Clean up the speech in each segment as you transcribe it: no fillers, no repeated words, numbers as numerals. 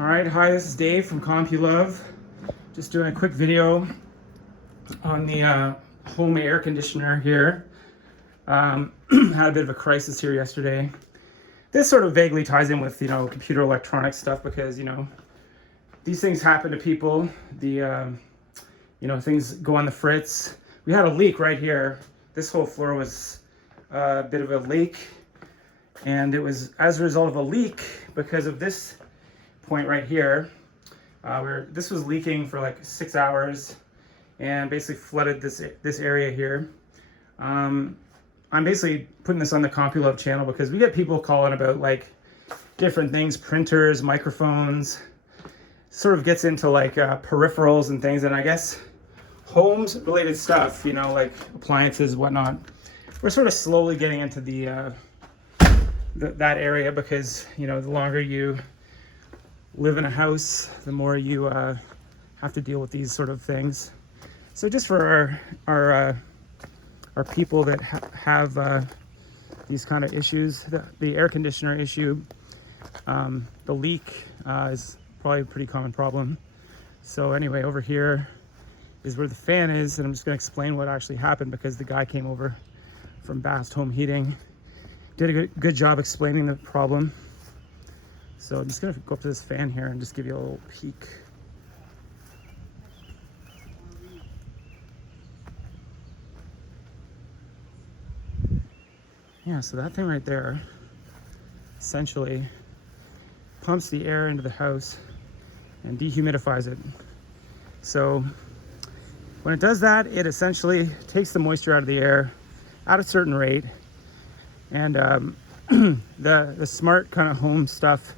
All right, hi, this is Dave from CompuLove. Just doing a quick video on the home air conditioner here. Had a bit of a crisis here yesterday. This sort of vaguely ties in with, computer electronic stuff because, these things happen to people. Things go on the fritz. We had a leak right here. This whole floor was a bit of a leak. And it was as a result of a leak because of this point right here, where this was leaking for like 6 hours and basically flooded this area here. I'm basically putting this on the CompuLove channel because we get people calling about like different things, printers, microphones, sort of gets into like peripherals and things, and I guess homes related stuff, like appliances, whatnot. We're sort of slowly getting into that area because the longer you live in a house, the more you have to deal with these sort of things. So just for our people that have these kind of issues, the air conditioner issue, the leak is probably a pretty common problem. So anyway, over here is where the fan is, and I'm just going to explain what actually happened because the guy came over from Bast Home Heating, did a good job explaining the problem. So I'm just gonna go up to this fan here and just give you a little peek. Yeah, so that thing right there essentially pumps the air into the house and dehumidifies it. So when it does that, it essentially takes the moisture out of the air at a certain rate. And the smart kind of home stuff,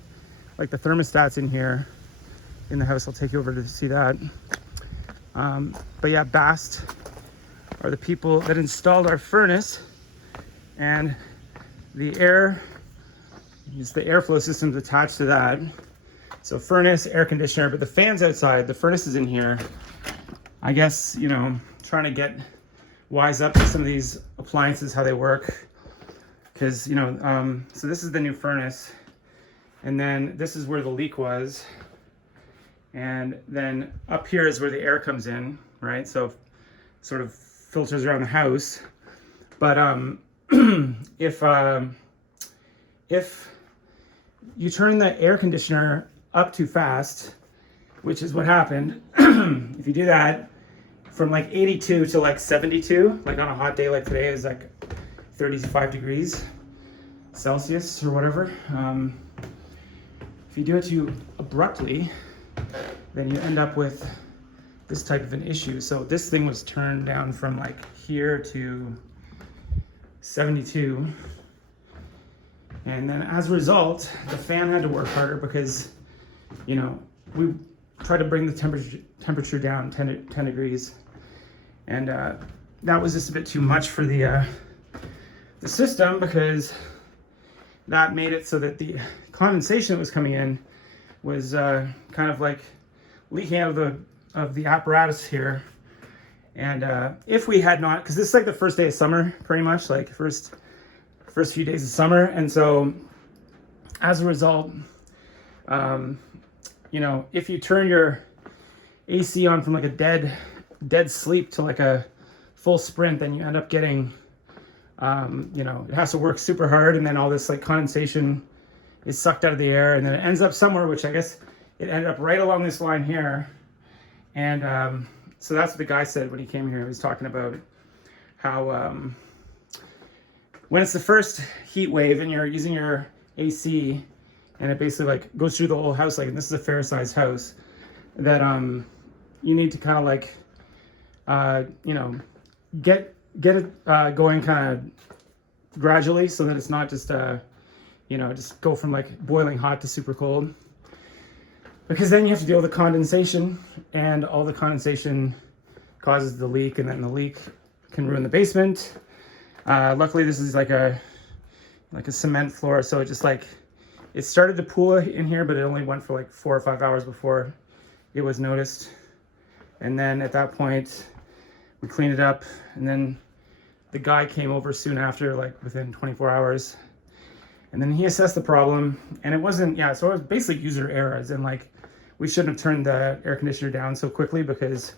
like the thermostats in here in the house, I'll take you over to see that. But yeah, Bast are the people that installed our furnace, and the airflow system's attached to that. So furnace, air conditioner, but the fan's outside, the furnace is in here. I guess, trying to get wise up to some of these appliances, how they work. Because, so this is the new furnace. And then this is where the leak was. And then up here is where the air comes in, right? So sort of filters around the house. But if you turn the air conditioner up too fast, which is what happened, if you do that from like 82 to like 72, like on a hot day like today is like 35 degrees Celsius or whatever. If you do it too abruptly, then you end up with this type of an issue. So this thing was turned down from like here to 72. And then as a result, the fan had to work harder because, we tried to bring the temperature down 10 degrees. And that was just a bit too much for the system because that made it so that the condensation that was coming in was kind of like leaking out of the apparatus here. And if we had not, because this is like the first day of summer, pretty much like first few days of summer, and so as a result, if you turn your AC on from like a dead sleep to like a full sprint, then you end up getting it has to work super hard, and then all this like condensation is sucked out of the air, and then it ends up somewhere, which I guess it ended up right along this line here. And so that's what the guy said when he came here. He was talking about how when it's the first heat wave and you're using your AC and it basically like goes through the whole house, like, and this is a fair sized house, that you need to kind of like get it going kind of gradually so that it's not just just go from like boiling hot to super cold, because then you have to deal with the condensation, and all the condensation causes the leak, and then the leak can ruin the basement. Luckily this is like a cement floor, so it started to pool in here, but it only went for like 4 or 5 hours before it was noticed. And then at that point we cleaned it up, and then the guy came over soon after, like within 24 hours, And then he assessed the problem, and it wasn't, yeah, so it was basically user error, as in like, we shouldn't have turned the air conditioner down so quickly because,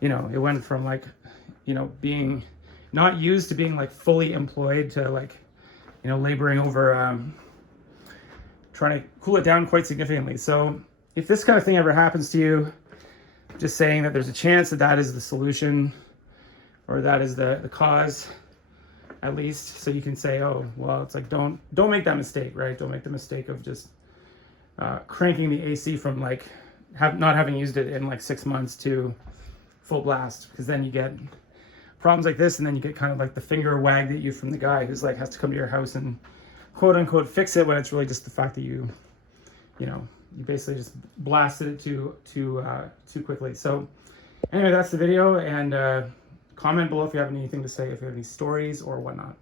you know, it went from like, you know, being not used to being like fully employed to like, you know, laboring over trying to cool it down quite significantly. So if this kind of thing ever happens to you, just saying that there's a chance that that is the solution, or that is the cause, at least, so you can say, oh, well, it's like, don't make that mistake, right? Don't make the mistake of just cranking the AC from like not having used it in like 6 months to full blast, because then you get problems like this, and then you get kind of like the finger wagged at you from the guy who's like has to come to your house and quote unquote fix it, when it's really just the fact that you know, you basically just blasted it too quickly. So anyway, that's the video, and comment below if you have anything to say, if you have any stories or whatnot.